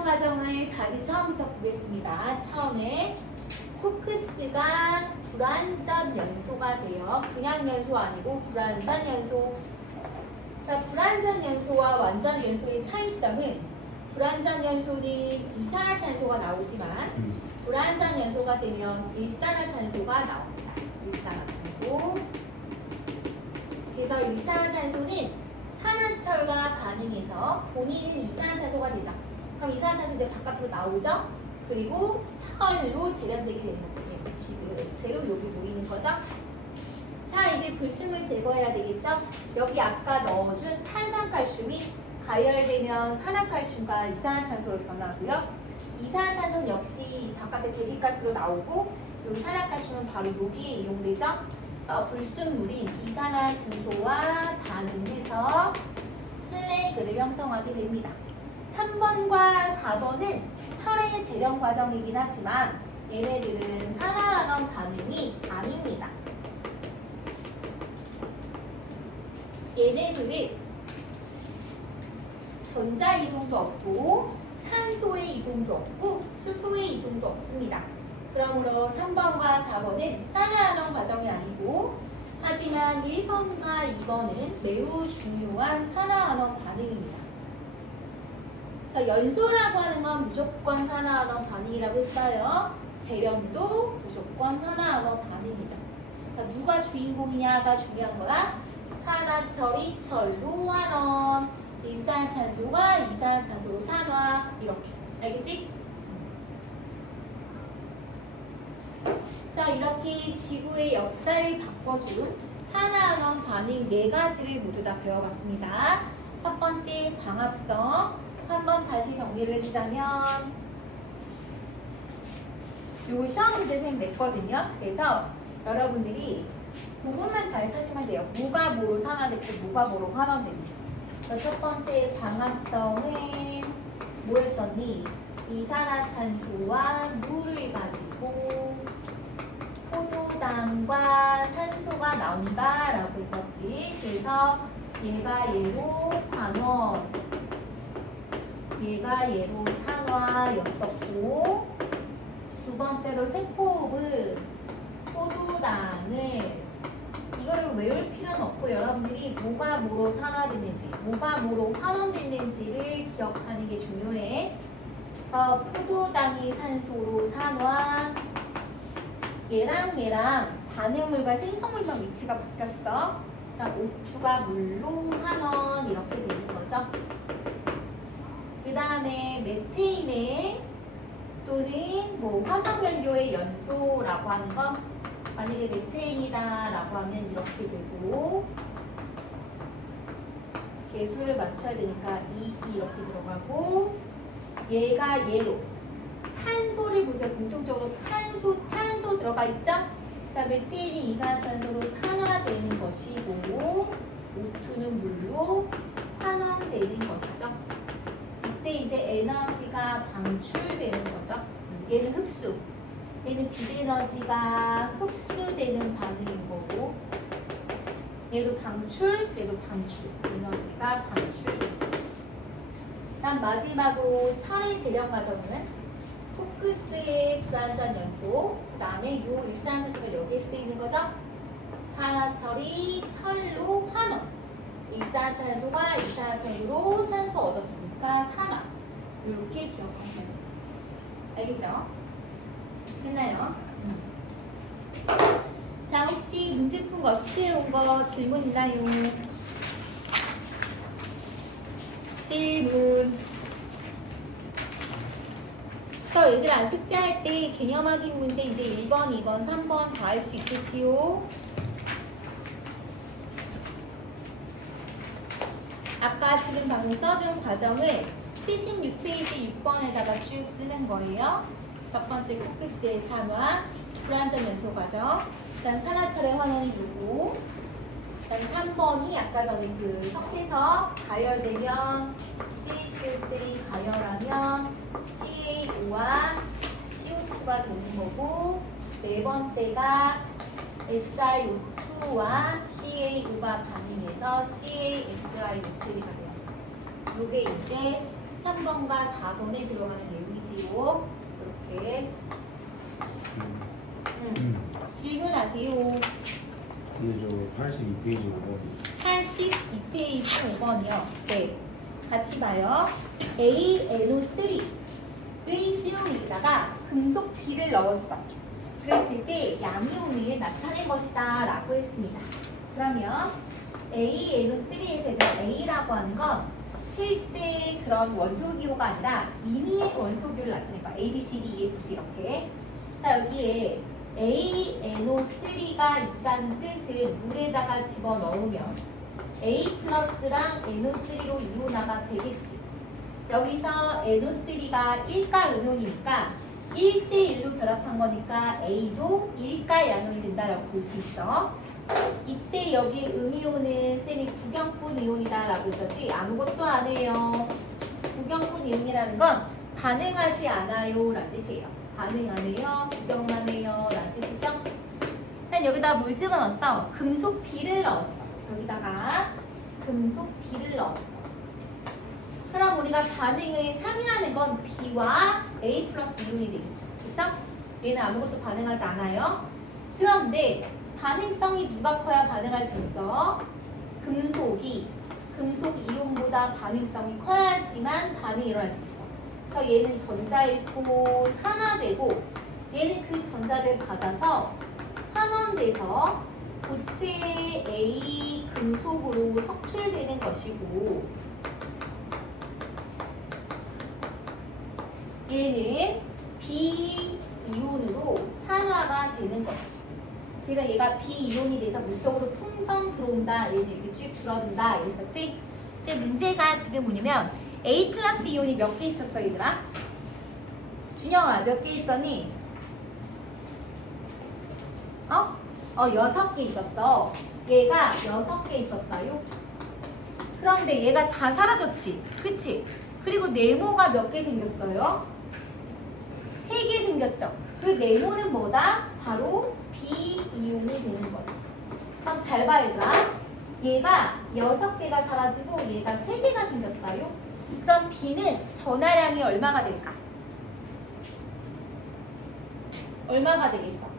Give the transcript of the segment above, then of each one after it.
재련 과정을 다시 처음부터 보겠습니다. 처음에 코크스가 불완전 연소가 돼요. 그냥 연소 아니고 불완전 연소. 자, 불완전 연소와 완전 연소의 차이점은 불완전 연소는 이산화탄소가 나오지만 불완전 연소가 되면 일산화탄소가 나옵니다. 일산화탄소. 그래서 일산화탄소는 산화철과 반응해서 본인은 이산화탄소가 되죠. 그럼 이산화탄소 이제 바깥으로 나오죠. 그리고 철로 재련되게 되는 거예요. 기체로 여기 모이는 거죠. 자, 이제 불순물 제거해야 되겠죠. 여기 아까 넣어준 탄산칼슘이 가열되면 산화칼슘과 이산화탄소로 변하고요. 이산화탄소는 역시 바깥에 배기가스로 나오고 여기 산화칼슘은 바로 여기에 이용되죠. 불순물인 이산화탄소와 반응해서 슬래그를 형성하게 됩니다. 3번과 4번은 철의 재련 과정이긴 하지만 얘네들은 산화환원 반응이 아닙니다. 얘네들은 전자 이동도 없고 산소의 이동도 없고 수소의 이동도 없습니다. 그러므로 3번과 4번은 산화환원 과정이 아니고 하지만 1번과 2번은 매우 중요한 산화환원 반응입니다. 그래서 연소라고 하는 건 무조건 산화환원 반응이라고 했어요. 재련도 무조건 산화환원 반응이죠. 그러니까 누가 주인공이냐가 중요한 거야. 산화철이 철로 환원, 이산화탄소가 이산화탄소로 산화 이렇게. 알겠지? 자, 이렇게 지구의 역사를 바꿔준 산화환원 반응 4가지를 모두 다 배워봤습니다. 첫 번째 광합성. 한번 다시 정리를 해주자면 요 시험 문제 쌤 냈거든요. 그래서 여러분들이 그것만 잘 사시면 돼요. 뭐가 뭐로 산화됐고 뭐가 뭐로 환원됐는지. 첫 번째 광합성은 뭐 했었니? 이산화탄소와 물을 가지고 포도당과 산소가 나온다라고 했었지. 그래서 얘가 얘로 환원, 얘가 얘로 산화였었고, 두 번째로 세포흡은 포도당을 이거를 외울 필요는 없고 여러분들이 뭐가 뭐로 산화됐는지, 뭐가 뭐로 환원됐는지를 기억하는 게 중요해. 그래서 포도당이 산소로 산화, 얘랑 반응물과 생성물만 위치가 바뀌었어. O2가 물로 환원 이렇게 되는 거죠. 그 다음에 메테인에 또는 뭐 화석연료의 연소라고 하는 건 만약에 메테인이다라고 하면 이렇게 되고 개수를 맞춰야 되니까 2 이렇게 들어가고 얘가 얘로 탄소를 보세요. 공통적으로 탄소 들어가 있죠? 자, 메테인이 이산화탄소로 산화되는 것이고 O2는 물로 환원되는 것이죠. 이때 이제 에너지가 방출되는 거죠. 얘는 흡수, 얘는 비에너지가 흡수되는 반응인 거고 얘도 방출, 얘도 방출, 에너지가 방출. 다음 마지막으로 철의 재련 과정은 코크스의 불완전 연소, 그 다음에 요 일산화탄소가 여기에 쓰이는 거죠. 산화철이 철로 환원, 일산화탄소가 이산화탄소로 산소 얻었으니까 산화. 이렇게 기억하시면 돼요. 알겠죠? 됐나요? 자, 혹시 문제 푼 거, 숙제해 온 거 질문 있나요? 질문. 그래서 얘들아, 숙제할 때 개념 확인 문제 이제 1번, 2번, 3번 다 할 수 있겠지요? 아까 지금 방금 써준 과정을 76페이지 6번에다가 쭉 쓰는 거예요. 첫 번째 코크스의 산화, 불완전 연소 과정, 그 다음 산화철의 환원이 요거, 그 다음 3번이 아까 전에 그 섞여서 가열되면 CaCO3 가열하면 CaO와 CO2가 되는 거고, 네 번째가 SiO2와 CaO가 반응해서 CaSiO3가 돼요. 요게 이제 3번과 4번에 들어가는 내용이지요. 이렇게. 질문하세요. 근데 저 82페이지 5번 82페이지 5번이요. 네. 같이 봐요. ANO3의 수용에다가 금속 B를 넣었어. 그랬을 때 양이온을 나타낸 것이다 라고 했습니다. 그러면 ANO3에서 A라고 하는 건 실제 그런 원소기호가 아니라 임의의 원소기호를 나타낸 거야. A, B, C, D, E, F, G 이렇게. 자, 여기에 ANO3가 있다는 뜻은 물에다가 집어넣으면 A 플러스랑 NO3로 이온화가 되겠지. 여기서 NO3가 1가 음이온이니까 1대1로 결합한 거니까 A도 1가 양이온이 된다라고 볼 수 있어. 이때 여기 음이온은 쌤이 구경꾼 이온이다라고 했었지 아무것도 안 해요. 구경꾼 이온이라는 건 반응하지 않아요 라는 뜻이에요. 반응 안 해요, 구경만 해요 라는 뜻이죠. 난 여기다 뭘 집어넣었어? 금속 B를 넣었어. 여기다가 금속 B를 넣었어. 그럼 우리가 반응에 참여하는 건 B와 A 플러스 이온이 되겠죠. 그렇죠? 얘는 아무것도 반응하지 않아요. 그런데 반응성이 누가 커야 반응할 수 있어? 금속이 금속 이온보다 반응성이 커야지만 반응이 일어날 수 있어. 그래서 얘는 전자일고 산화되고 얘는 그 전자를 받아서 환원돼서 고체 A 금속으로 석출되는 것이고 얘는 B 이온으로 산화가 되는 거지. 그래서 얘가 B 이온이 돼서 물속으로 풍덩 들어온다. 얘는 이렇게 쭉 줄어든다. 이랬었지? 근데 문제가 지금 뭐냐면 A 플러스 이온이 몇 개 있었어, 얘들아? 준영아, 몇 개 있었니? 6개 있었어. 얘가 6개 있었다요. 그런데 얘가 다 사라졌지? 그치? 그리고 네모가 몇 개 생겼어요? 3개 생겼죠? 그 네모는 뭐다? 바로 B 이온이 되는 거죠. 그럼 잘 봐, 얘들아. 얘가 6개가 사라지고 얘가 3개가 생겼다요. 그럼 B는 전하량이 얼마가 될까? 얼마가 되겠어?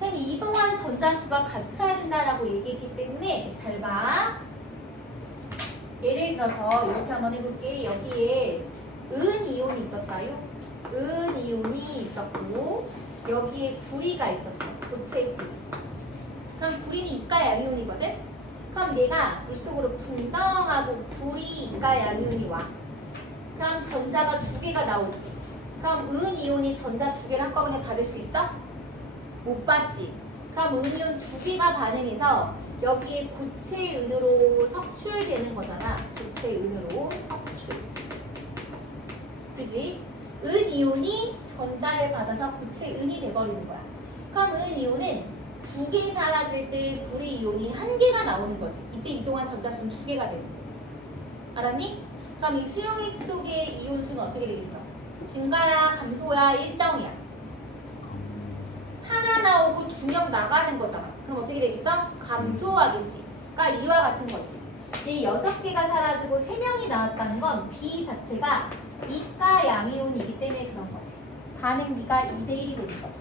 선생님, 이동한 전자수가 같아야 된다라고 얘기했기 때문에 잘 봐. 예를 들어서 이렇게 한번 해볼게. 여기에 은 이온이 있었다요. 은 이온이 있었고 여기에 구리가 있었어. 고체 구리. 그럼 구리는 이가 양이온이거든? 그럼 얘가 물속으로 붕덩하고 구리 이가 양이온이 와. 그럼 전자가 2개가 나오지. 그럼 은 이온이 전자 2개를 한꺼번에 받을 수 있어? 못 받지. 그럼 은 이온 2개가 반응해서 여기에 고체 은으로 석출되는 거잖아. 고체 은으로 석출. 그지? 은 이온이 전자를 받아서 고체 은이 돼버리는 거야. 그럼 은 이온은 2개 사라질 때 구리 이온이 1개가 나오는 거지. 이때 이동한 전자수는 2개가 되는 거야. 알았니? 그럼 이 수용액 속의 이온 수는 어떻게 되겠어? 증가야, 감소야, 일정이야. 하나 나오고 2명 나가는 거잖아. 그럼 어떻게 되겠어? 감소하겠지. 그러니까 이와 같은 거지. 이 6개가 사라지고 3명이 나왔다는 건 B 자체가 이가 양이온이기 때문에 그런 거지. 반응비가 2대1이 되는 거죠.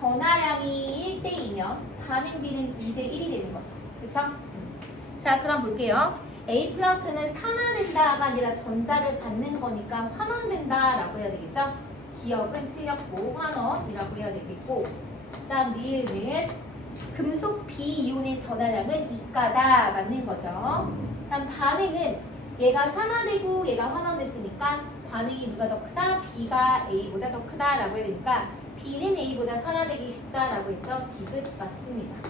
전하량이 1대2면 반응비는 2대1이 되는 거죠. 그쵸? 자, 그럼 볼게요. A 플러스는 산화된다가 아니라 전자를 받는 거니까 환원된다라고 해야 되겠죠? 기억은 틀렸고 환원이라고 해야 되겠고, 그 다음 니은은 금속 B이온의 전하량은 이가다 맞는 거죠. 다음 반응은 얘가 산화되고 얘가 환원됐으니까 반응이 누가 더 크다? B가 A보다 더 크다라고 해야 되니까 B는 A보다 산화되기 쉽다라고 했죠? 디귿 맞습니다.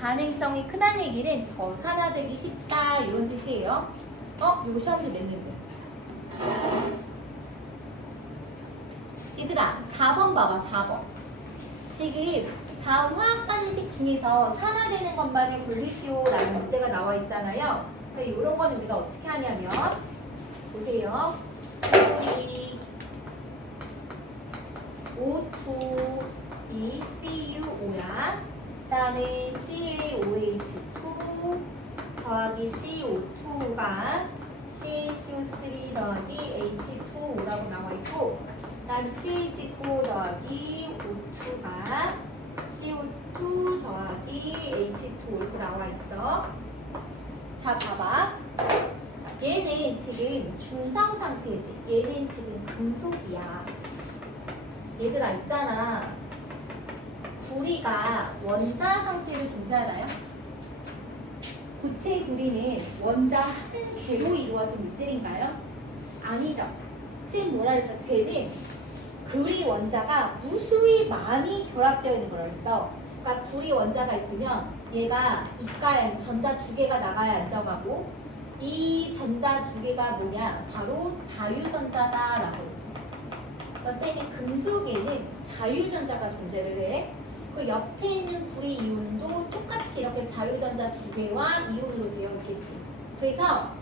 반응성이 크다는 얘기는 더 산화되기 쉽다 이런 뜻이에요. 이거 시험에서 냈는데. 얘들아 4번 봐봐. 4번. 지금 다음 화학반응식 중에서 산화되는 것만을 고르시오라는 문제가 나와 있잖아요. 이런 건 우리가 어떻게 하냐면 보세요. 이 O2 이 CuO야. 그 다음에 CaOH2 더하기 CO2가 CCO3 더하기 H2O라고 나와 있고, 다음 CH4 더하기 O2가 CO2 더하기 H2O 이렇게 나와 있어. 자, 봐봐. 얘는 지금 중성 상태지. 얘는 지금 금속이야. 얘들아 있잖아. 구리가 원자 상태로 존재하나요? 고체 구리는 원자 한 개로 이루어진 물질인가요? 아니죠. 지금 뭐라 그랬어? 쟤는 구리 원자가 무수히 많이 결합되어 있는 거라 그랬어. 그러니까 구리 원자가 있으면 얘가 이가에 전자 두 개가 나가야 안정하고, 이 전자 두 개가 뭐냐? 바로 자유전자다라고 했어. 그러니까 쌤이 금속에는 자유전자가 존재를 해. 그 옆에 있는 구리 이온도 똑같이 이렇게 자유전자 두 개와 이온으로 되어 있겠지. 그래서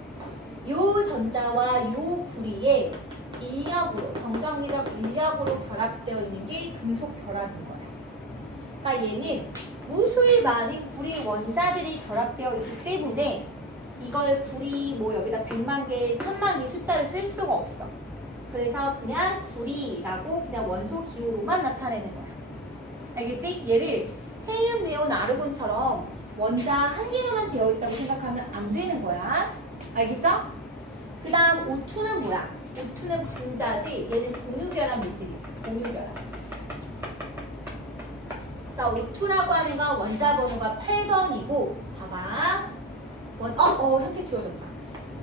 요 전자와 요 구리에 인력으로, 정전기적 인력으로 결합되어 있는 게 금속 결합인 거야. 그러니까 얘는 무수히 많은 구리 원자들이 결합되어 있기 때문에 이걸 구리 뭐 여기다 100만 개, 1000만 개 숫자를 쓸 수가 없어. 그래서 그냥 구리라고 그냥 원소 기호로만 나타내는 거야. 알겠지? 얘를 헬륨, 네온, 아르곤처럼 원자 한 개로만 되어 있다고 생각하면 안 되는 거야. 알겠어? 그 다음 O2는 뭐야? O2는 분자지. 얘는 공유결합 물질이지. 공유결합. 그래서 O2라고 하는 건 원자 번호가 8번이고, 봐봐. 형태 지워졌다.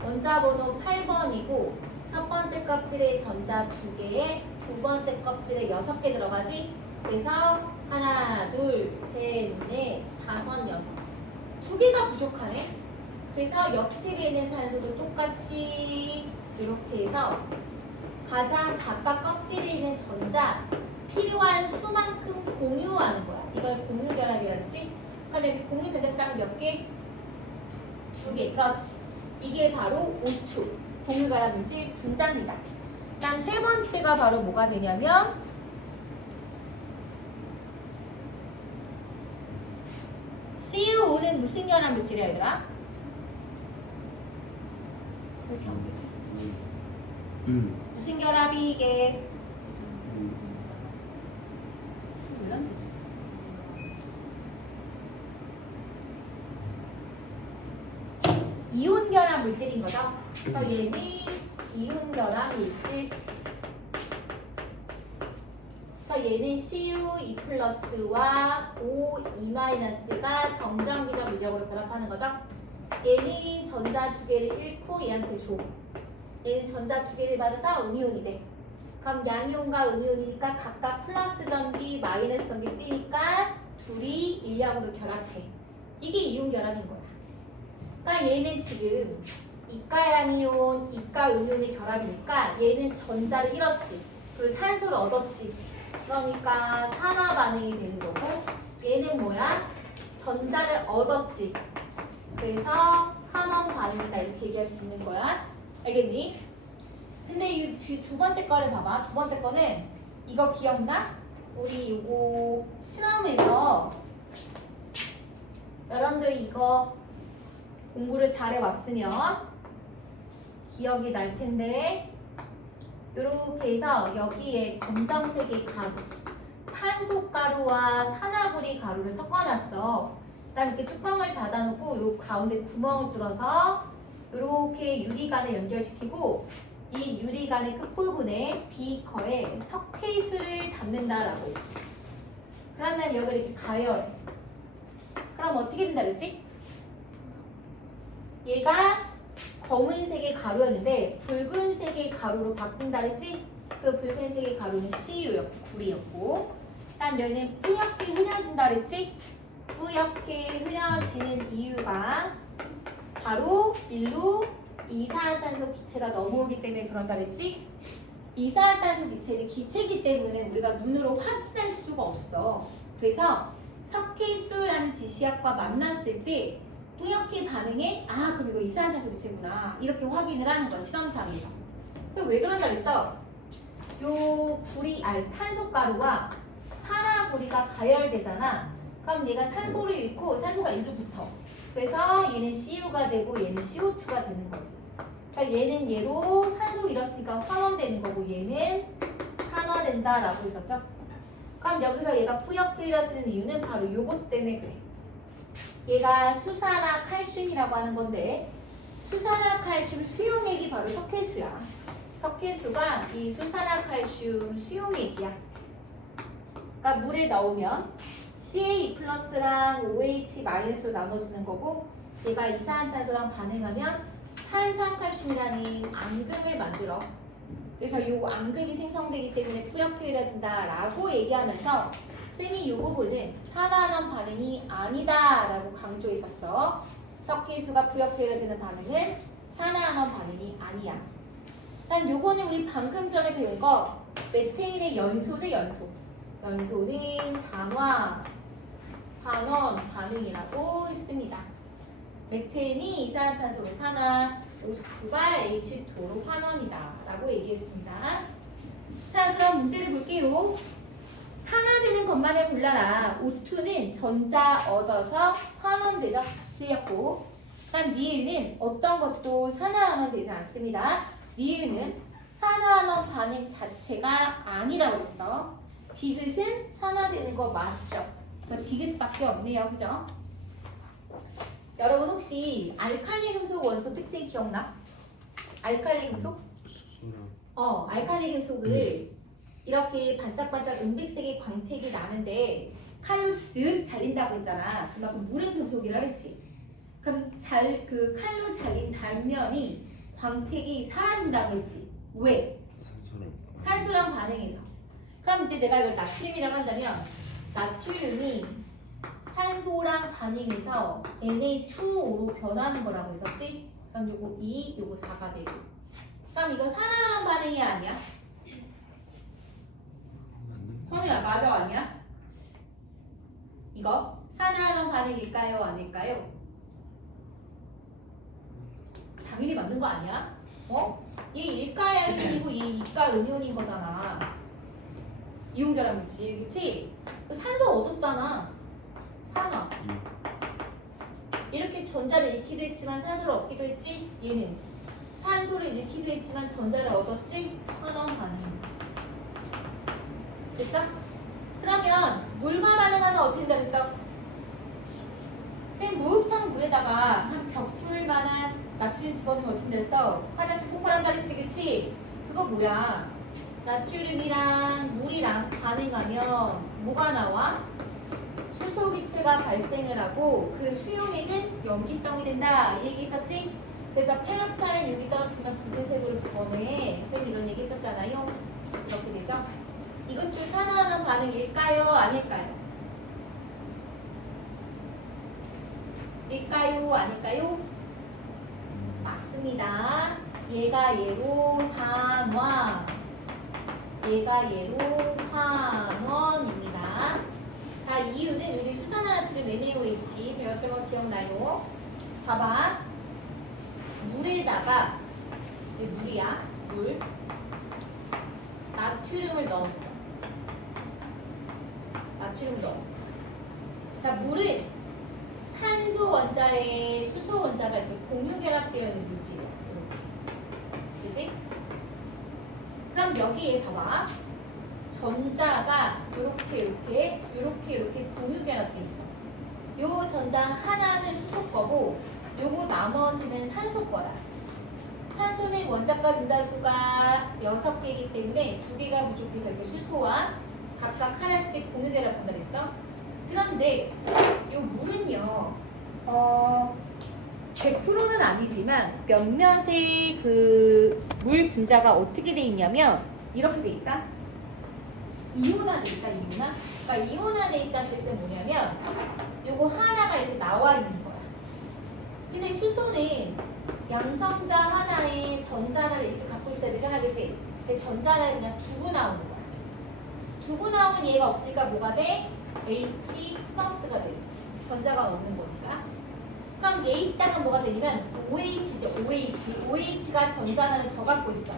원자 번호 8번이고, 첫 번째 껍질에 전자 2개에 두 번째 껍질에 6개 들어가지. 그래서 하나, 둘, 셋, 넷, 다섯, 여섯. 2개가 부족하네. 그래서 옆집에 있는 산소도 똑같이 이렇게 해서 가장 바깥 껍질에 있는 전자 필요한 수만큼 공유하는 거야. 이걸 공유결합이라 그러지? 그럼 여기 공유 전자 수당은 몇 개? 2개. 그렇지. 이게 바로 O2. 공유결합 물질 분자입니다. 다음 세 번째가 바로 뭐가 되냐면 CuO는 무슨 결합 물질이야, 얘들아? 왜 이렇게 안 되지? 무슨 결합이 이게? 왜 안 되지? 이온 결합 물질인 거죠? 그래서 얘는 이온 결합 물질. 그래서 얘는 Cu2 플러스와 O2 마이너스가 정전기적 인력으로 결합하는 거죠? 얘는 전자 두 개를 잃고 얘한테 줘. 얘는 전자 두 개를 받아서 음이온이 돼. 그럼 양이온과 음이온이니까 각각 플러스 전기, 마이너스 전기 뜨니까 둘이 인력으로 결합해. 이게 이온 결합인 거야. 그러니까 얘는 지금 이가 양이온, 이가 음이온의 결합이니까 얘는 전자를 잃었지. 그리고 산소를 얻었지. 그러니까 산화 반응이 되는 거고, 얘는 뭐야? 전자를 얻었지. 그래서 환원 반응이다 이렇게 얘기할 수 있는 거야. 알겠니? 근데 이 두 번째 거를 봐봐. 두 번째 거는 이거 기억나? 우리 이거 실험에서 여러분들 이거 공부를 잘 해왔으면 기억이 날 텐데, 이렇게 해서 여기에 검정색의 가루, 탄소 가루와 산화구리 가루를 섞어놨어. 그다음에 이렇게 뚜껑을 닫아놓고 요 가운데 구멍을 뚫어서 이렇게 유리관을 연결시키고, 이 유리관의 끝부분에 비커에 석회수를 담는다라고 했어. 그런 다음에 여기를 이렇게 가열해. 그럼 어떻게 된다 그랬지? 얘가 검은색의 가루였는데 붉은색의 가루로 바꾼다 그랬지? 그 붉은색의 가루는 Cu였고 구리였고, 그다음 여기는 뿌옇게 흐려진다 그랬지? 뿌옇게 흐려지는 이유가 바로 일로 이산화탄소 기체가 넘어오기 때문에 그런다 그랬지? 이산화탄소 기체는 기체이기 때문에 우리가 눈으로 확인할 수가 없어. 그래서 석회수라는 지시약과 만났을 때 뿌옇게 반응해, 아 그럼 이거 이산화탄소 기체구나 이렇게 확인을 하는 거야, 실험상에서. 그럼 왜 그런다 그랬어? 요 탄소가루와 산화구리가 가열되잖아. 그럼 얘가 산소를 잃고 산소가 일로 붙어. 그래서 얘는 CU가 되고 얘는 CO2가 되는 거지. 자, 얘는 얘로 산소 잃었으니까 환원되는 거고 얘는 산화된다라고 했었죠. 그럼 여기서 얘가 뿌옇게 이루어지는 이유는 바로 요것 때문에 그래. 얘가 수산화 칼슘이라고 하는 건데 수산화 칼슘 수용액이 바로 석회수야. 석회수가 이 수산화 칼슘 수용액이야. 그러니까 물에 넣으면 CA 플러스랑 OH 마이너스로 나눠지는 거고 얘가 이산화탄소랑 반응하면 탄산칼슘이라는 앙금을 만들어. 그래서 이 앙금이 생성되기 때문에 뿌옇게 이루어진다라고 얘기하면서 쌤이 이 부분은 산화환원 반응이 아니다라고 강조했었어. 석회수가 뿌옇게 이루어지는 반응은 산화환원 반응이 아니야. 난 요거는 우리 방금 전에 배운 거 메테인의 연소죠, 연소. 연소는 산화 환원 반응이라고 했습니다. 메테인이 이산화탄소로 산화, O2가 H2로 환원이다 라고 얘기했습니다. 자, 그럼 문제를 볼게요. 산화되는 것만을 골라라. O2는 전자 얻어서 환원되죠. 틀렸고, 그다음 니은은 어떤 것도 산화환원되지 않습니다. 니은은 산화환원 반응 자체가 아니라고 했어. 디귿은 산화되는 거 맞죠? 저 디귿밖에 없네요, 그죠? 여러분 혹시 알칼리 금속 원소 특징 기억나? 알칼리 금속? 알칼리 금속을 이렇게 반짝반짝 은백색의 광택이 나는데 칼로 쓱 잘린다고 했잖아. 그만큼 무른 금속이라 했지. 그럼 그 칼로 잘린 단면이 광택이 사라진다고 했지. 왜? 산소랑 반응해서. 그럼 이제 내가 이걸 나트륨이라고 한다면 나트륨이 산소랑 반응해서 Na2O로 변하는 거라고 했었지? 그럼 요거 2, 요거 4가 되고. 그럼 이거 산화환원 반응이 아니야? 선우야, 맞아 아니야? 이거 산화환원 반응일까요? 아닐까요? 당연히 맞는 거 아니야? 얘 일가연이고 얘 이가은이온인 거잖아. 이온결합 물질, 그치? 산소 얻었잖아. 산화. 이렇게 전자를 잃기도 했지만 산소를 얻기도 했지. 얘는 산소를 잃기도 했지만 전자를 얻었지. 환원 반응입니다. 됐죠? 그러면 물과 반응하면 어떻게 된다 그랬어? 지금 목욕탕 물에다가 한 벽풀만한 나트륨 집어넣으면 어떻게 된다 그랬어? 화장실 폭발한다 그랬지, 그치? 그거 뭐야? 나트륨이랑 물이랑 반응하면 뭐가 나와? 수소기체가 발생을 하고 그 수용액은 염기성이 된다 이 얘기 있었지? 그래서 페로타일 여기 떨어뜨리면 붉은색으로 변해. 쌤 이런 얘기 있었잖아요. 이렇게 되죠? 이것도 산화하는 반응일까요? 아닐까요? 일까요? 아닐까요? 맞습니다. 얘가 얘로 산화, 얘가 얘로 환원입니다. 자, 이유는 우리 수산화나트륨 NaOH 배웠던 거 기억나요? 봐봐. 물에다가, 이게 물이야, 물. 나트륨을 넣었어. 나트륨을 넣었어. 자, 물은 산소 원자에 수소 원자가 이렇게 공유 결합되어 있는 물질이야. 그지? 그럼 여기에 봐봐. 전자가 이렇게 공유 결합돼 있어. 요 전자 하나는 수소 거고 요거 나머지는 산소 거야. 산소는 원자과 전자수가 6개이기 때문에 2개가 부족해서 이렇게 수소와 각각 하나씩 공유 결합한다 그랬어. 그런데 요 물은요 100%는 아니지만 몇몇의 그 물 분자가 어떻게 돼 있냐면 이렇게 돼 있다. 이온화돼 있다. 이온화. 그러니까 이온화돼 있다는 뜻은 뭐냐면 요거 하나가 이렇게 나와 있는 거야. 근데 수소는 양성자 하나에 전자 하나를 이렇게 갖고 있어야 되잖아, 그치? 근데 전자 하나를 그냥 두고 나오는 거야. 두고 나오는 얘가 없으니까 뭐가 돼? H 플러스가 돼. 전자가 없는 거니까. 그럼 얘 입장은 뭐가 되냐면 OH죠. OH가 전자 하나를 더 갖고 있어.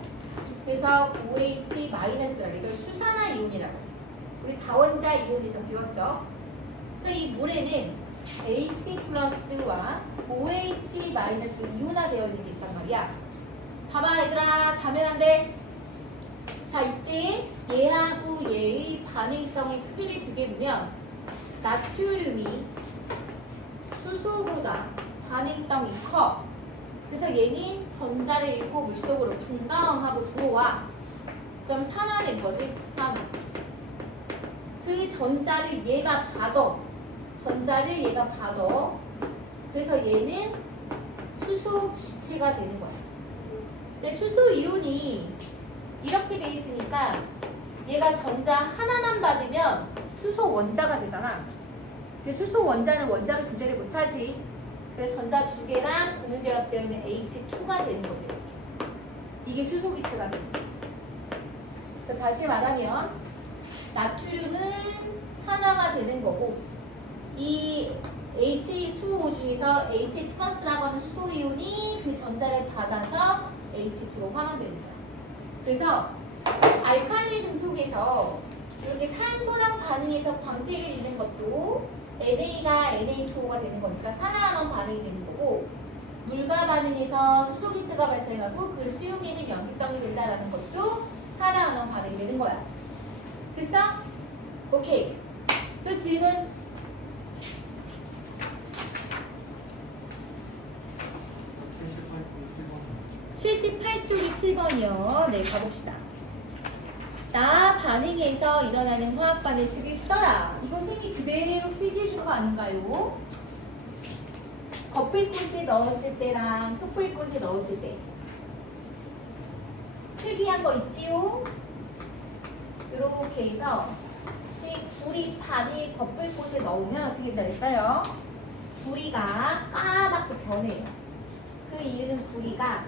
그래서 OH 마이너스라 그래. 이걸 수산화 이온이라고 해. 우리 다원자 이온에서 배웠죠. 그래서 이 물에는 H 플러스와 OH 마이너스로 이온화되어 있는 게 있단 말이야. 봐봐 얘들아, 자면 안 돼. 자, 이때 얘하고 얘의 반응성의 크기를 비교해보면 나트륨이 수소보다 반응성이 커. 그래서 얘는 전자를 잃고 물속으로 붕덩하고 들어와. 그럼 산화된 거지, 산화. 그 전자를 얘가 받아. 전자를 얘가 받아. 그래서 얘는 수소 기체가 되는 거야. 근데 수소 이온이 이렇게 돼 있으니까 얘가 전자 하나만 받으면 수소 원자가 되잖아. 근데 수소 원자는 원자로 존재를 못하지. 그래서 전자 두 개랑 공유 결합되어 있는 H2가 되는 거지. 이게 수소 기체가 되는 거지. 자, 다시 말하면 나트륨은 산화가 되는 거고, 이 H2O 중에서 H 플러스라고 하는 수소 이온이 그 전자를 받아서 H2로 환원되는 거야. 그래서 알칼리 금속에서 이렇게 산소랑 반응해서 광택을 잃는 것도 NA가 Na2O가 되는 거니까 산화환원 반응이 되는 거고, 물과 반응해서 수소 기체가 발생하고 그 수용에는 염기성이 된다라는 것도 산화환원 반응이 되는 거야. 됐어? 오케이. 또 질문? 78쪽이 7번이요. 네, 가봅시다. 나 반응에서 일어나는 화학 반응식을 써라. 이거 선생님이 그대로 필기해 준 거 아닌가요? 거풀꽃에 넣었을 때랑 속풀꽃에 넣었을 때 필기한 거 있지요? 이렇게 해서 구리 반을 거풀꽃에 넣으면 어떻게 된다 했어요? 구리가 까맣게 변해요. 그 이유는 구리가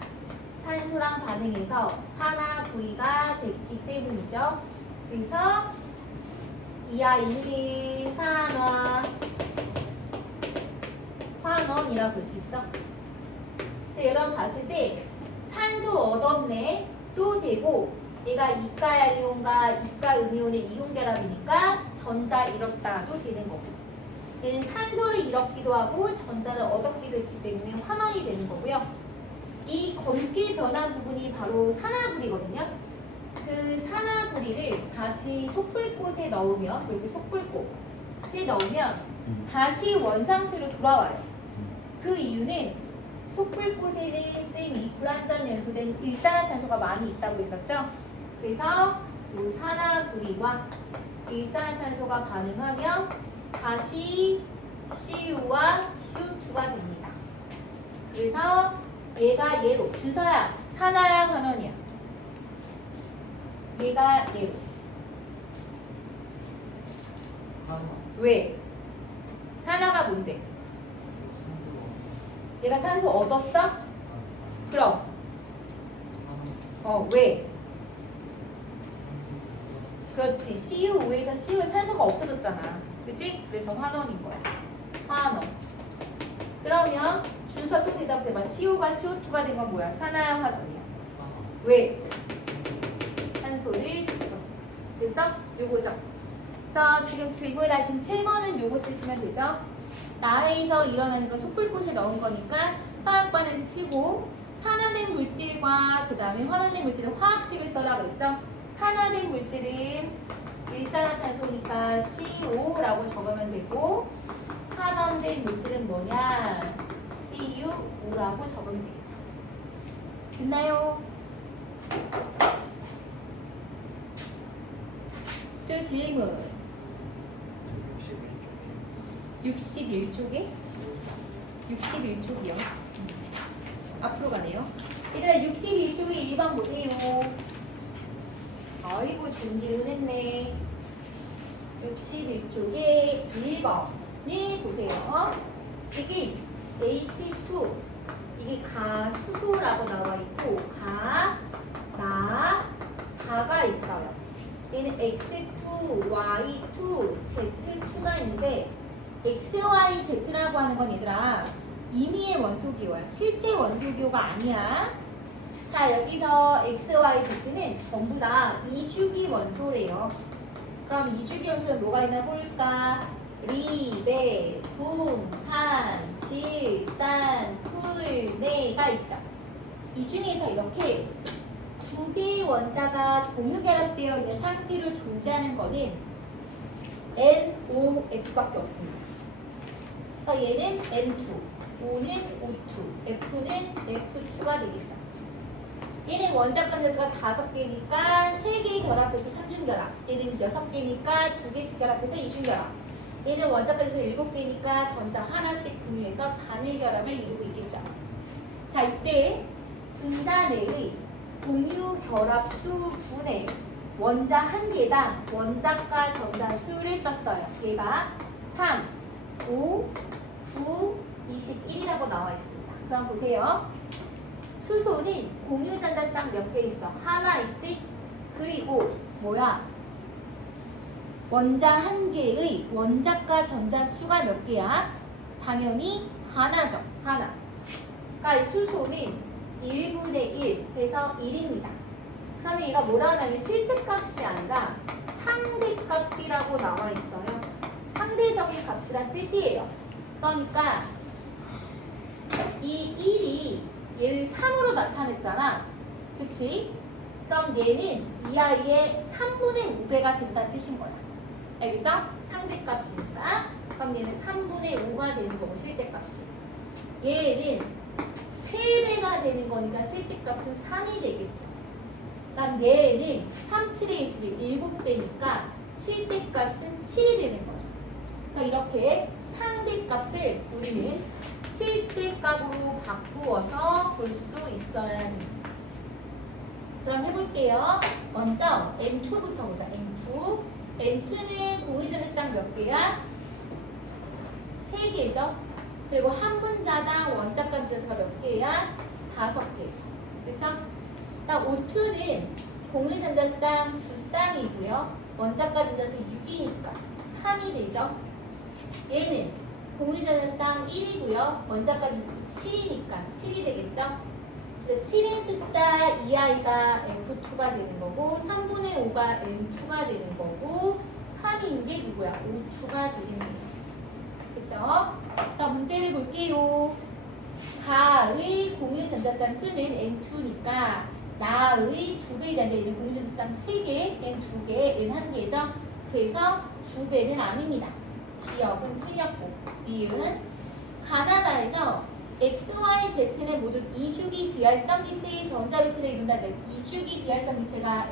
산소랑 반응해서 산화 구리가 됐기 때문이죠. 그래서 이하일리 산화 환원이라고 볼 수 있죠. 여러분 봤을 때 산소 얻었네 또 되고, 얘가 이가얄이온과 이가음이온의 이온 결합이니까 전자 잃었다도 되는 거고, 얘는 산소를 잃었기도 하고 전자를 얻었기도 했기 때문에 환원이 되는 거고요. 이 검게 변한 부분이 바로 산화구리거든요. 그 산화구리를 다시 속불꽃에 넣으면, 이렇게 속불꽃에 넣으면 다시 원상태로 돌아와요. 그 이유는 속불꽃에는 쌤이 불완전 연소된 일산화탄소가 많이 있다고 했었죠. 그래서 이 산화구리와 일산화탄소가 반응하면 다시 Cu와 CO2가 됩니다. 그래서 얘가 얘로, 준서야 산화야 환원이야? 얘가 얘로. 왜? 산화가 뭔데? 얘가 산소 얻었어? 그럼 왜? 그렇지. CuO에서 Cu에 산소가 없어졌잖아. 그치? 그래서 환원인 거야. 환원. 그러면 준서 또 대답해봐. CO가 CO2가 된 건 뭐야? 산화야 환원이야? 왜? 산소를 얻었습니다. 됐어? 요거죠. 그래서 지금 질문에 하신 7번은 요거 쓰시면 되죠. 나에서 일어나는 거 속불꽃에 넣은 거니까 화학반응식 쓰고, 산화된 물질과 그 다음에 환원된 물질은 화학식을 써라 그랬죠. 산화된 물질은 일산화탄소니까 CO라고 적으면 되고, 환원된 물질은 뭐냐? CuO라고 적으면 되겠죠. 됐나요? 또 질문. 61쪽에? 61쪽이요. 앞으로 가네요. 얘들아 61쪽에 1번 보세요. 아이고 좋은 질문했네. 61쪽에 1번을 보세요. 지금 H2 이게 가수소라고 나와 있고 가가 있어요. 얘는 X2, Y2, Z2가 있는데 X, Y, Z라고 하는 건 얘들아 임의의 원소기호야. 실제 원소기호가 아니야. 자, 여기서 X, Y, Z는 전부 다 이주기 원소래요. 그럼 이주기 원소는 뭐가 있나 볼까? 리, 배, 분, 탄, 질, 산, 풀, 네가 있죠. 이 중에서 이렇게 두 개의 원자가 공유 결합되어 있는 상태로 존재하는 거는 NOF밖에 없습니다. 그래서 얘는 N2, O는 O2, F는 F2가 되겠죠. 얘는 원자 간접수가 5개니까 3개 결합해서 3중 결합. 얘는 6개니까 2개씩 결합해서 2중 결합. 얘는 원자 간접수가 7개니까 전자 하나씩 분유해서 단일 결합을 이루고 있겠죠. 자, 이때 분자 내의 공유 결합수 분의 원자 1개당 원자과 전자 수를 썼어요. 얘가 3, 5, 9, 21이라고 나와 있습니다. 그럼 보세요. 수소는 공유 전자쌍 몇 개 있어? 하나 있지? 그리고 뭐야? 원자 1개의 원자과 전자 수가 몇 개야? 당연히 하나죠. 하나. 그러니까 이 수소는 1분의 1 해서 1입니다. 그러면 얘가 뭐라고 하냐면 실제값이 아니라 상대값이라고 나와 있어요. 상대적인 값이란 뜻이에요. 그러니까 이 1이 얘를 3으로 나타냈잖아. 그치? 그럼 얘는 이 아이의 3분의 5배가 된다는 뜻인 거야. 여기서 상대값이니까 그럼 얘는 3분의 5가 되는 거고 실제값이. 얘는 3배가 되는 거니까 실제값은 3이 되겠지. 그럼 얘는 3, 7에 21, 7배니까 실제값은 7이 되는 거죠. 그래서 이렇게 상대값을 우리는 실제값으로 바꾸어서 볼 수 있어야 합니다. 그럼 해볼게요. 먼저 N2부터 보자. N2. N2는 공유전자쌍 몇 개야? 3개죠. 그리고 한 분자당 원자과 전자수가 몇 개야? 5개죠. 그렇죠? O2는 공유전자쌍 2쌍이고요. 원자과 전자수 6이니까 3이 되죠. 얘는 공유전자쌍 1이고요. 원자과 전자수 7이니까 7이 되겠죠. 그래서 7인 숫자 이 아이가 F2가 되는 거고 3분의 5가 N2가 되는 거고 3인 게 누구야? O2가 되는 거예요. 그쵸? 자, 문제를 볼게요. 가의 공유전자쌍 수는 N2니까 나의 2배에 대한 얘는 공유전자쌍 3개, N2개, N1개죠. 그래서 2배는 아닙니다. 기억은 틀렸고 이유는 가나다에서 X, Y, Z는 모두 이주기 비활성 기체의 전자 위치를 이룬다는 이주기 비활성 기체가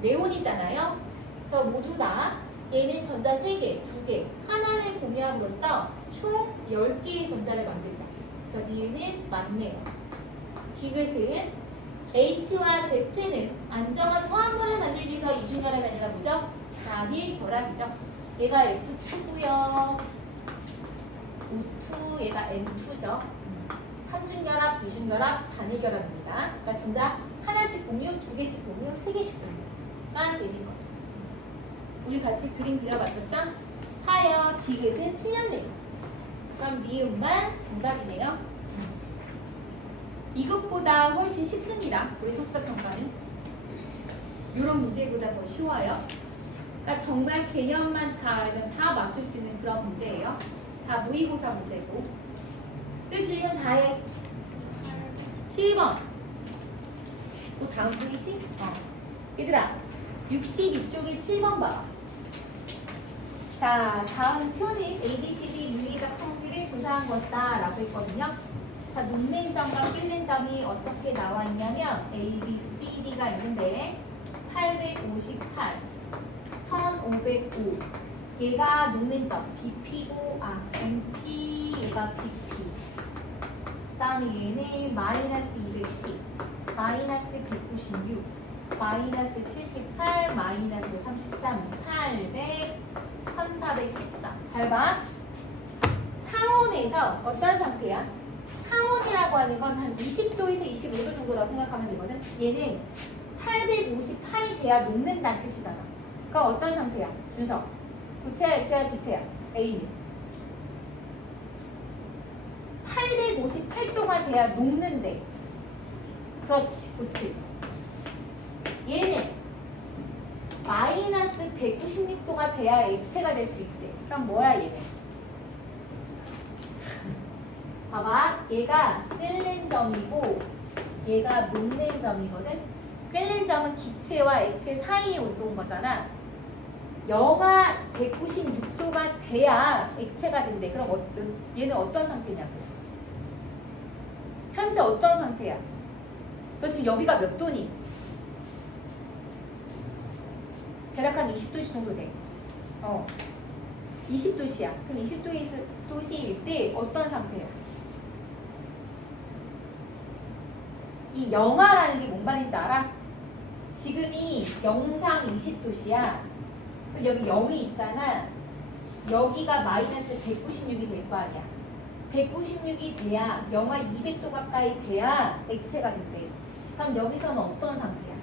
네온이잖아요. 그래서 모두 다 얘는 전자 3개, 2개, 하나를 공유함으로써 총 10개의 전자를 만들죠. 그래서 얘는 맞네요. 디귿은 H와 Z는 안정한 화합물을 만들기 위해서 이중결합이 아니라 뭐죠? 단일 결합이죠. 얘가 F2고요. O2, 얘가 N2죠. 3중결합, 2중결합, 단일결합입니다. 그러니까 전자 하나씩 공유, 2개씩 공유, 3개씩 공유가 되는 거죠. 우리 같이 그림 그려봤었죠? 하여 디귿은 틀렸네요. 그럼 니은만 정답이네요. 이것보다 훨씬 쉽습니다. 우리 속수평가는 이런 문제보다 더 쉬워요. 그러니까 정말 개념만 잘 알면 다 맞출 수 있는 그런 문제예요. 다 모의고사 문제고. 또 질문 다 해. 7번. 또 다음 분이지? 얘들아, 62쪽에 7번 봐. 자, 다음 표는 ABCD 물리적 성질을 조사한 것이다 라고 했거든요. 자, 녹는 점과 끓는 점이 어떻게 나와 있냐면 A, B, C, D가 있는데 858, 1505 얘가 녹는 점 BP고 MP 얘가 BP 그 다음에 얘는 마이너스 210, 마이너스 196, 마이너스 78, 마이너스 33, 800, 1414. 잘 봐. 상온에서 어떤 상태야? 상온이라고 하는 건 한 20도에서 25도 정도라고 생각하면 되거든. 얘는 858이 돼야 녹는다는 뜻이잖아. 그럼 어떤 상태야? 준서. 고체야, 액체야, 기체야? A는 858도가 돼야 녹는데. 그렇지, 고체죠. 얘는 마이너스 196도가 돼야 액체가 될 수 있대. 그럼 뭐야 얘는? 봐봐. 얘가 끓는 점이고 얘가 녹는 점이거든. 끓는 점은 기체와 액체 사이의 온도인 거잖아. 영하 196도가 돼야 액체가 된대. 그럼 얘는 어떤 상태냐고. 현재 어떤 상태야? 너 지금 여기가 몇 도니? 대략 한 20도씨 정도 돼. 20도씨야. 그럼 20도씨일 때 어떤 상태야? 이 영하라는 게 뭔 말인지 알아? 지금이 영상 20도씨야. 그럼 여기 0이 있잖아. 여기가 마이너스 196이 될 거 아니야. 196이 돼야 영하 200도 가까이 돼야 액체가 된대. 그럼 여기서는 어떤 상태야?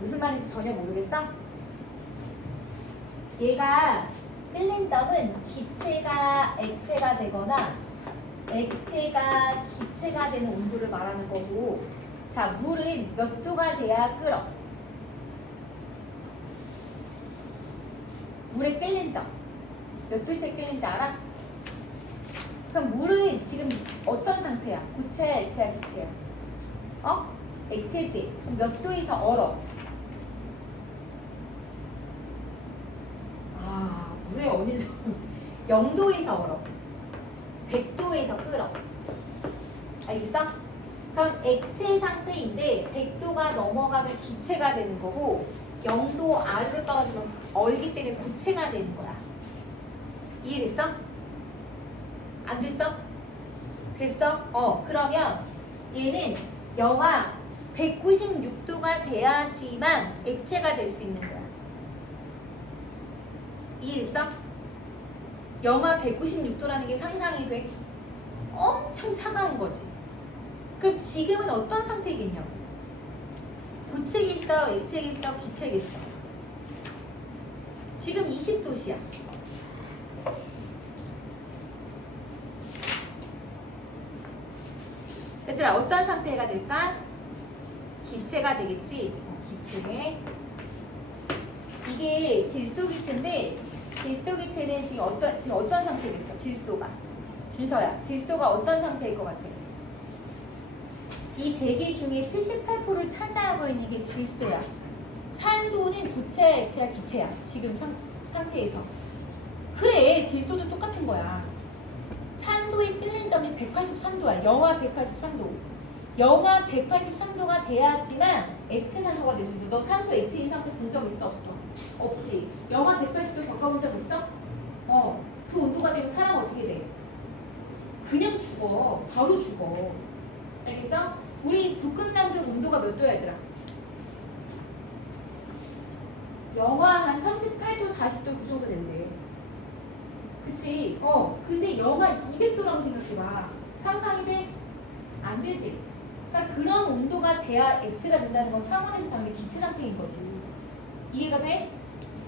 무슨 말인지 전혀 모르겠어? 얘가 끓는 점은 기체가 액체가 되거나 액체가 기체가 되는 온도를 말하는 거고, 자, 물은 몇 도가 돼야 끓어? 물의 끓는 점 몇 도씨에 끓는지 알아? 그럼 물은 지금 어떤 상태야? 고체야, 액체야, 기체야? 액체지. 그럼 몇 도에서 얼어? 물의 어느 정도 0도에서 얼어. 100도에서 끓어. 알겠어? 그럼 액체 상태인데 100도가 넘어가면 기체가 되는 거고 0도 아래로 떨어지면 얼기 때문에 고체가 되는 거야. 이해됐어? 안 됐어? 됐어? 그러면 얘는 영하 196도가 돼야지만 액체가 될 수 있는 거야. 이해됐어? 영하 196도라는 게 상상이 돼? 엄청 차가운 거지. 그럼 지금은 어떤 상태겠냐고. 고체겠어? 액체겠어? 기체겠어? 지금 20도씨야. 얘들아, 어떤 상태가 될까? 기체가 되겠지? 기체. 이게 질소기체인데 질소기체는 지금 어떤 상태겠어? 질소가. 준서야, 질소가 어떤 상태일 것 같아? 이 대기 중에 78%를 차지하고 있는 게 질소야. 산소는 고체야, 액체야, 기체야. 지금 상태에서. 그래, 질소도 똑같은 거야. 산소의 끓는 점이 183도야. 영하 183도. 영하 183도가 돼야지만 액체 산소가 될 수 있어. 너 산소 액체인 상태 본 적 있어? 없어? 없지. 영하 180도 겪어본 적 있어? 그 온도가 되면 사람 어떻게 돼? 그냥 죽어. 바로 죽어. 알겠어? 우리 북극남극 온도가 몇 도야, 얘들아? 영하 한 38도, 40도 그 정도 된대. 그치? 근데 영하 200도라고 생각해봐. 상상이 돼? 안 되지. 그러니까 그런 온도가 돼야 액체가 된다는 건 상온에서 당연히 기체 상태인 거지. 이해가 돼?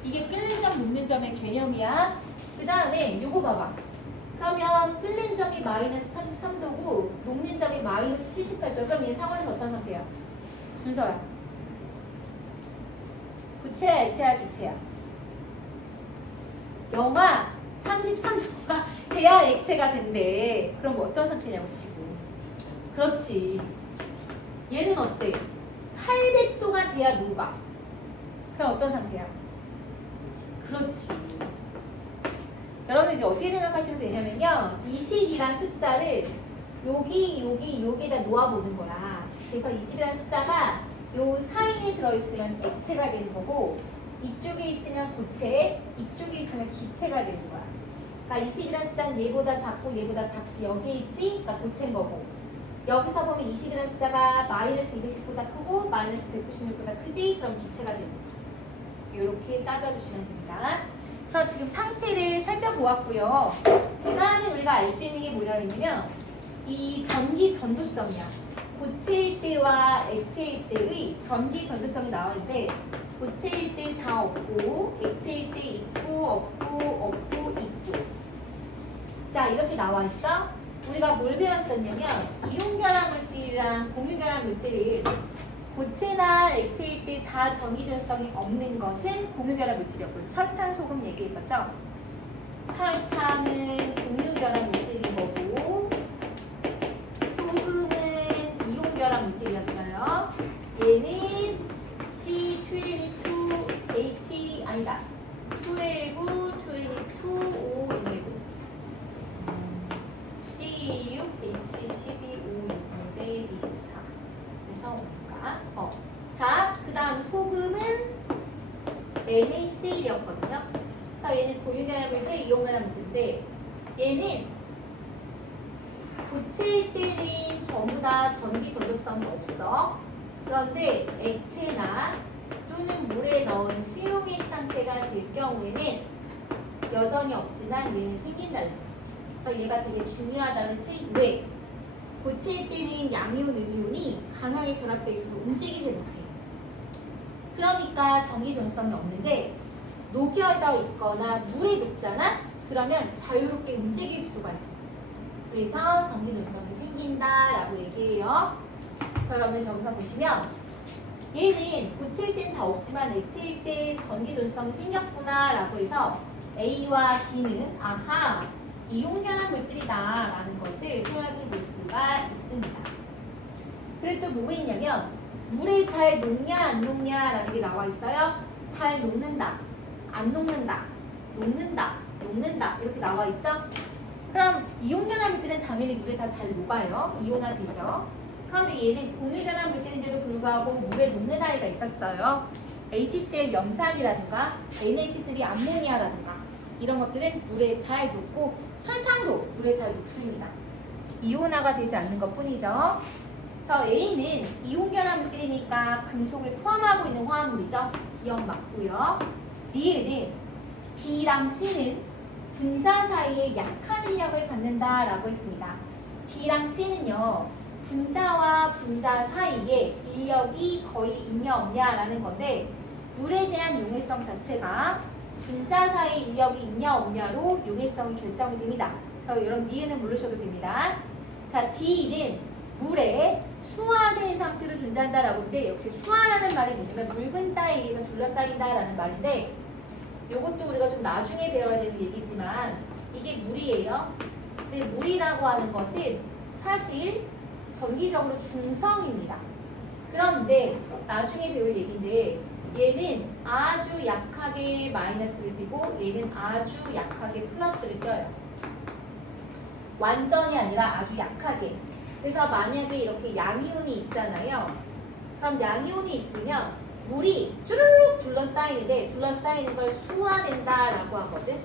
이게 끓는 점, 녹는 점의 개념이야. 그 다음에 요거 봐봐. 그러면 끓는 점이 마이너스 33도고 녹는 점이 마이너스 78도. 그럼 얘 상온에서 어떤 상태야? 준서야. 고체야, 액체야, 기체야? 영하 33도가 돼야 액체가 된대. 그럼 뭐 어떤 상태냐고 지금. 그렇지. 얘는 어때? 800도가 돼야 녹아. 그럼 어떤 상태야? 그렇지. 여러분 이제 어떻게 생각하시면 되냐면요. 20이란 숫자를 여기에다 놓아보는 거야. 그래서 20이라는 숫자가 요 사이에 들어있으면 액체가 되는 거고 이쪽에 있으면 고체, 이쪽에 있으면 기체가 되는 거야. 그러니까 20이라는 숫자는 얘보다 작고 얘보다 작지. 여기에 있지? 그러니까 고체인 거고. 여기서 보면 20이라는 숫자가 마이너스 210보다 크고 마이너스 196보다 크지? 그럼 기체가 되는 거야. 이렇게 따져주시면 됩니다. 자, 지금 상태를 살펴보았고요. 그 다음에 우리가 알 수 있는 게 뭐냐면 이 전기 전도성이야. 고체일 때와 액체일 때의 전기 전도성이 나오는데 고체일 때 다 없고 액체일 때 있고 없고 있고. 자, 이렇게 나와 있어. 우리가 뭘 배웠었냐면 이온결합 물질이랑 공유결합 물질을 고체나 액체일 때 다 전기 전도성이 없는 것은 공유결합 물질이었고 설탕, 소금 얘기했었죠. 설탕은 공유결합 물질인 거고 소금은 이온결합 물질이었어요. 얘는 C22H 아니다. 12, 22, 5, 11 C6H12O6 24 그래서 뭔가 자, 그 다음 소금은 NaCl이었거든요. 그래서 얘는 고유결합 물질, 이온결합 물질인데 얘는 고체일 때는 전부 다 전기 변도성이 없어. 그런데 액체나 또는 물에 넣은 수용액 상태가 될 경우에는 여전히 없지만 얘는 생긴다 했어. 그래서 얘가 되게 중요하다는 지 왜? 고체일 때는 양이온, 음이온이 강하게 결합되어 있어서 움직이지 못해. 그러니까 전기 변도성이 없는데 녹여져 있거나 물에 녹잖아? 그러면 자유롭게 움직일 수가 있어. 그래서 전기 변도성이 생긴다라고 얘기해요. 자, 그러면 저기서 보시면 얘는 고체일 때는 다 없지만 액체일 때 전기 변도성이 생겼구나라고 해서 A와 D는 아하 이온결합 물질이다 라는 것을 생각해 볼 수가 있습니다. 그래도 뭐가 있냐면 물에 잘 녹냐 안 녹냐 라는 게 나와 있어요. 잘 녹는다, 안 녹는다, 녹는다, 녹는다 이렇게 나와 있죠. 그럼 이온결합 물질은 당연히 물에 다 잘 녹아요. 이온화되죠. 그런데 얘는 공유결합 물질인데도 불구하고 물에 녹는 아이가 있었어요. HCl 염산이라든가 NH3 암모니아라든가 이런 것들은 물에 잘 녹고 설탕도 물에 잘 녹습니다. 이온화가 되지 않는 것 뿐이죠. 그래서 A는 이온결합 물질이니까 금속을 포함하고 있는 화합물이죠. 기억 맞고요. D는 B랑 C는 분자 사이에 약한 인력을 갖는다라고 했습니다. B랑 C는요. 분자와 분자 사이에 인력이 거의 있냐 없냐라는 건데 물에 대한 용해성 자체가 분자 사이 인력이 있냐 없냐로 용해성이 결정이 됩니다. 그래서 여러분 D는 모르셔도 됩니다. 자, D는 물에 수화된 상태로 존재한다라고 하는데 역시 수화라는 말이 뭐냐면 물 분자에 의해서 둘러싸인다라는 말인데 이것도 우리가 좀 나중에 배워야 되는 얘기지만 이게 물이에요. 근데 물이라고 하는 것은 사실 전기적으로 중성입니다. 그런데 나중에 배울 얘기인데 얘는 아주 약하게 마이너스를 띄고 얘는 아주 약하게 플러스를 껴요. 완전히 아니라 아주 약하게. 그래서 만약에 이렇게 양이온이 있잖아요. 그럼 양이온이 있으면 물이 쭈르륵 둘러싸이는데 둘러싸이는 걸 수화된다라고 하거든.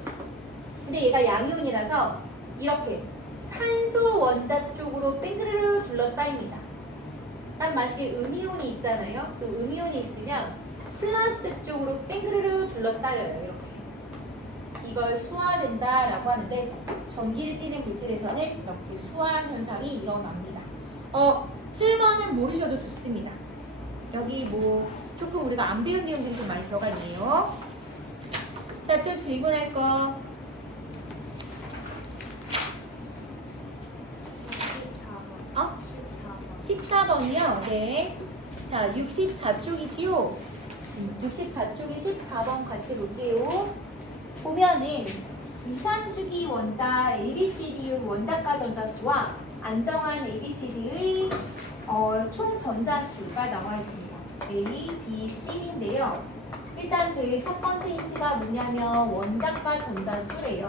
근데 얘가 양이온이라서 이렇게 산소 원자 쪽으로 뺑그르르 둘러싸입니다. 난 만약에 음이온이 있잖아요. 또 음이온이 있으면 플러스 쪽으로 뺑그르르 둘러싸여요. 이렇게. 이걸 수화된다라고 하는데 전기를 띠는 물질에서는 이렇게 수화 현상이 일어납니다. 7번은 모르셔도 좋습니다. 여기 뭐 조금 우리가 안 배운 내용들이 좀 많이 들어가 있네요. 자, 또 질문할 거. 14번이요? 네. 자, 64쪽이지요? 64쪽이 14번 같이 볼게요. 보면은 2, 3주기 원자 ABCD의 원자가 전자수와 안정한 ABCD의 총 전자수가 나와 있습니다. A, B, C인데요. 일단 제일 첫 번째 힌트가 뭐냐면 원자가 전자수래요.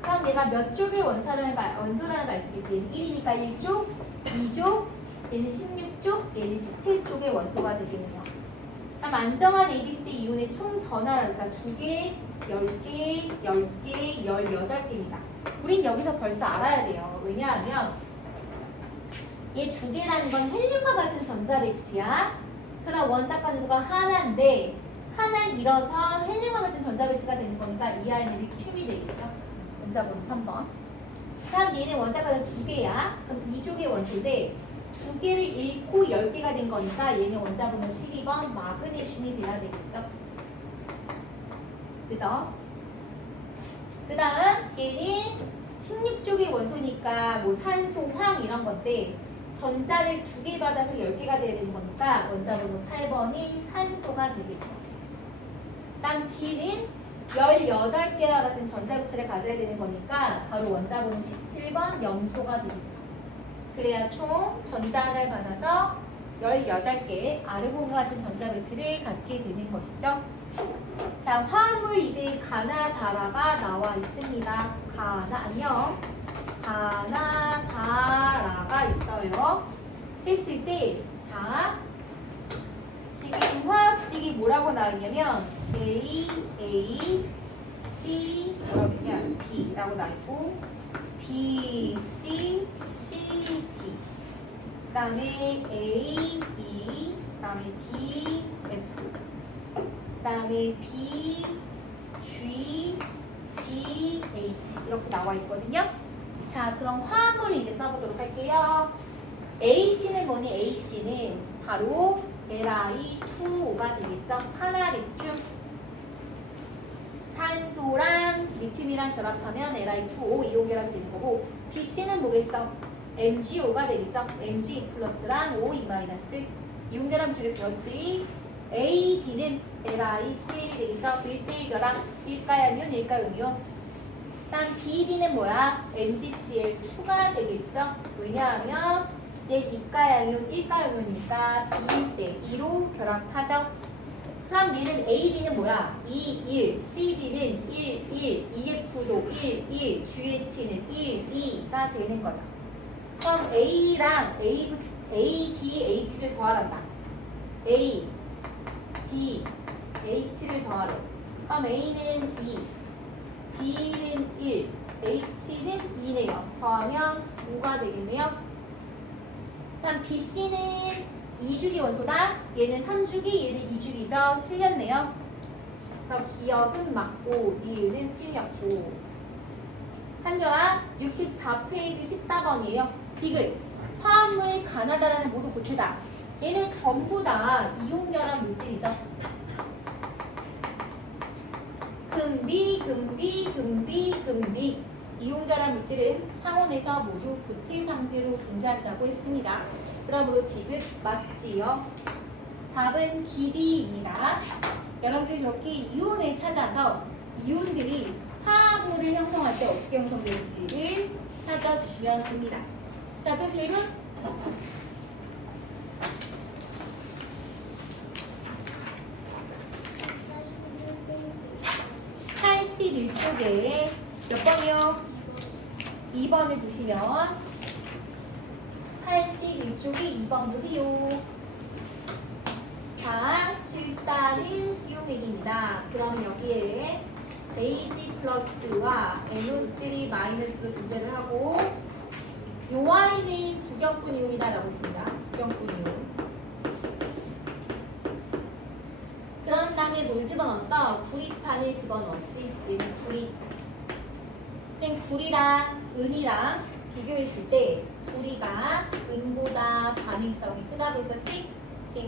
그럼 얘가 몇 쪽의 원소라는 말씀이지? 얘는 1이니까 1쪽, 2쪽, 얘는 16쪽, 얘는 17쪽의 원소가 되겠네요. 그럼 안정한 ABCD 이온의 총 전하라 그러니까 2개, 10개, 10개, 18개입니다. 우린 여기서 벌써 알아야 돼요. 왜냐하면 얘 2개라는 건 헬륨과 같은 전자 배치야. 그럼 원자가 전소가 하나인데 하나를 잃어서 헬륨과 같은 전자 배치가 되는 거니까 ERN이 큐빅이 되겠죠. 원자번호 3번. 다음 얘는 원자가 2개야. 그럼 2쪽의 원소인데 2개를 잃고 10개가 된 거니까 얘는 원자번호 12번 마그네슘이 돼야 되겠죠. 그죠? 그 다음 얘는 16쪽의 원소니까 뭐 산소, 황 이런 건데 전자를 2개 받아서 10개가 돼야 되는 거니까 원자번호 8번이 산소가 되겠죠. 다음 D는 18개와 같은 전자배치를 가져야 되는 거니까 바로 원자번호 17번 염소가 되겠죠. 그래야 총 전자 하나를 받아서 18개 아르곤과 같은 전자배치를 갖게 되는 것이죠. 자, 화합물 이제 가나다라가 나와 있습니다. 안녕. 가나다라가 있어요. 했을 때, 자, 지금 화학식이 뭐라고 나있냐면 A, C, B라고 나있고 B, C, D. 그 다음에 A, B, 그 다음에 D, F. 그 다음에 B, G, D, H 이렇게 나와 있거든요. 자, 그럼 화합물을 이제 써보도록 할게요. AC는 뭐니? AC는 바로 Li2O가 되겠죠. 산화리튬. 산소랑 리튬이랑 결합하면 Li2O 이온 결합 되는 거고, BC는 뭐겠어? MgO가 되겠죠. Mg 플러스랑 O2 마이너스 이온 결합물을 배웠지. AD는 LiCl이 되겠죠. 1대1 결합, 1가양이온, 1가용이온. 일단 BD는 뭐야? MgCl2가 되겠죠. 왜냐하면 얘 2가양이온, 1가용이니까 2대 2로 결합하죠. 그럼 얘는 AB는 뭐야? 2, 1, CD는 1, 1, EF도 1, 1, GH는 1, 2가 되는 거죠. 그럼 A랑 ADH를 더하란다. A, D, H를 더하래. 그럼 A는 2, D는 1, H는 2네요. 더하면 5가 되겠네요. 그다음 BC는 2주기 원소다. 얘는 3주기, 얘는 2주기죠. 틀렸네요. 그럼 기억은 맞고 니은은 틀렸고. 한정아 64페이지 14번이에요. 디귿 화합물 가나다라는 모두 고체다. 얘는 전부 다 이온결합 물질이죠. 금비 이온결합 물질은 상온에서 모두 고체 상태로 존재한다고 했습니다. 그러므로 디귿 맞지요? 답은 기디입니다. 여러분들이 저렇게 이온을 찾아서 이온들이 화합물을 형성할 때 어떻게 형성되는지를 찾아주시면 됩니다. 자, 또 질문? 81쪽에 몇 번이요? 2번을 보시면 81쪽에 2번 보세요. 자, 7살인 수용액입니다. 그럼 여기에 Ag 플러스와 NO3 마이너스로 존재를 하고 요 Y는 구경분 이온이다라고 했습니다. 구경분 이온. 그런 다음에 뭘 집어넣었어? 구리판을 집어넣었지. 얘는 구리. 생 구리랑 은이랑 비교했을 때 구리가 은보다 반응성이 크다고 했었지?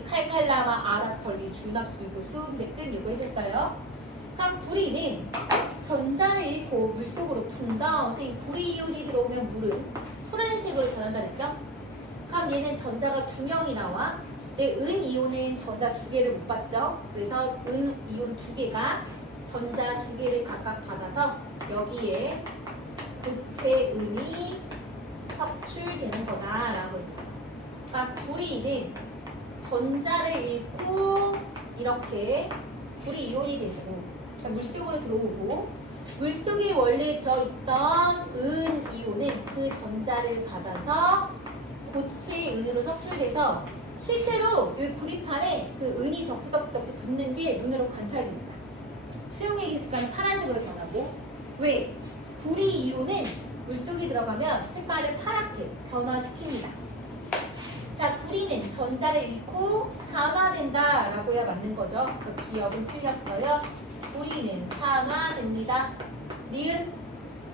칼칼라와 아라천리, 준합수, 요수, 대뜸 이거 했었어요. 그럼 구리는 전자를 잃고 물속으로 푼다. 선생님 구리 이온이 들어오면 물은 푸른색으로 변한다 그랬죠? 그럼 얘는 전자가 2명이 나와. 네, 은 이온은 전자 2개를 못 받죠. 그래서 은 이온 2개가 전자 2개를 각각 받아서 여기에 고체 은이 섭출되는 거다라고 했었어요. 그러니까 구리는 전자를 잃고 이렇게 구리 이온이 되고 물속으로 들어오고 물속에 원래 들어있던 은 이온은 그 전자를 받아서 고체 은으로 섭출돼서 실제로 이 구리판에 그 은이 덕지덕지 붙는 게 눈으로 관찰됩니다. 수용액의 색깔은 파란색으로 변하고 왜? 구리 이온은 물속에 들어가면 색깔을 파랗게 변화시킵니다. 자, 구리는 전자를 잃고 산화된다라고 해야 맞는 거죠. 그 기억은 틀렸어요. 구리는 산화됩니다. 니은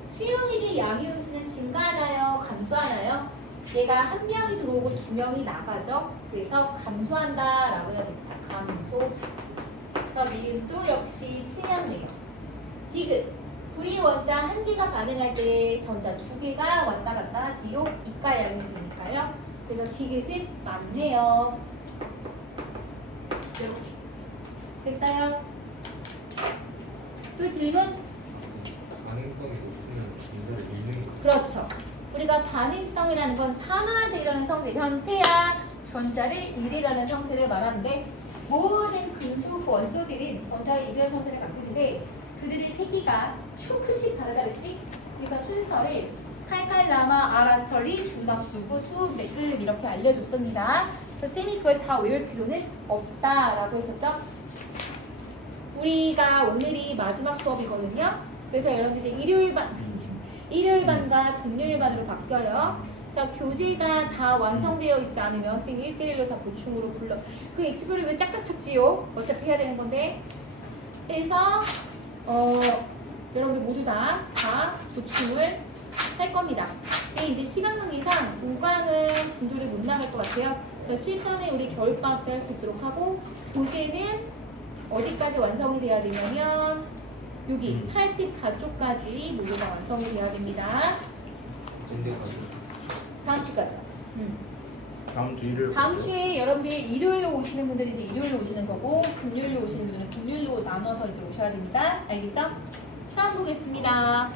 수용액의 양이온수는 증가하나요? 감소하나요? 얘가 1명이 들어오고 2명이 나가죠. 그래서 감소한다라고 해야 됩니다. 감소. 그래서 니은도 역시 틀렸네요. 디귿 구리 원자 1개가 반응할 때 전자 2개가 왔다 갔다 하지요. 이가 양이니까요. 그래서 디귿은 맞네요. 이렇게 됐어요? 또 질문? 가능성이 높으면 문제를 읽는 거. 그렇죠. 우리가 반응성이라는 건 산화되려는 성질, 현태야 전자를 일이라는 성질을 말하는데 모든 금속 원소들이 전자를 일이라는 성질을 갖고 있는데 그들의 세기가 조금씩 다르다 그랬지? 그래서 순서를 칼칼라마, 아라철리, 중납수구, 수, 매급 이렇게 알려줬습니다. 그래서 쌤이 그걸 다 외울 필요는 없다라고 했었죠? 우리가 오늘이 마지막 수업이거든요. 그래서 여러분들 이제 일요일 반과 금요일 반으로 바뀌어요. 자, 교재가 다 완성되어 있지 않으면 선생님이 1대1로 다 보충으로 불러. 그 X표를 왜 짝짝 쳤지요? 어차피 해야 되는 건데. 그래서 여러분들 모두 다 보충을 할 겁니다. 근데 이제 시간 관계상 5강은 진도를 못 나갈 것 같아요. 그래서 실전에 우리 겨울방학 때 할 수 있도록 하고 교재는 어디까지 완성이 돼야 되냐면 여기 84쪽까지 모두 다 완성이 돼야 됩니다. 언제까지? 다음 주까지. 다음 주 일요일. 다음 주에 여러분들이 일요일로 오시는 분들이 이제 일요일로 오시는 거고 금요일로 오시는 분들은 금요일로 나눠서 이제 오셔야 됩니다. 알겠죠? 시험 보겠습니다.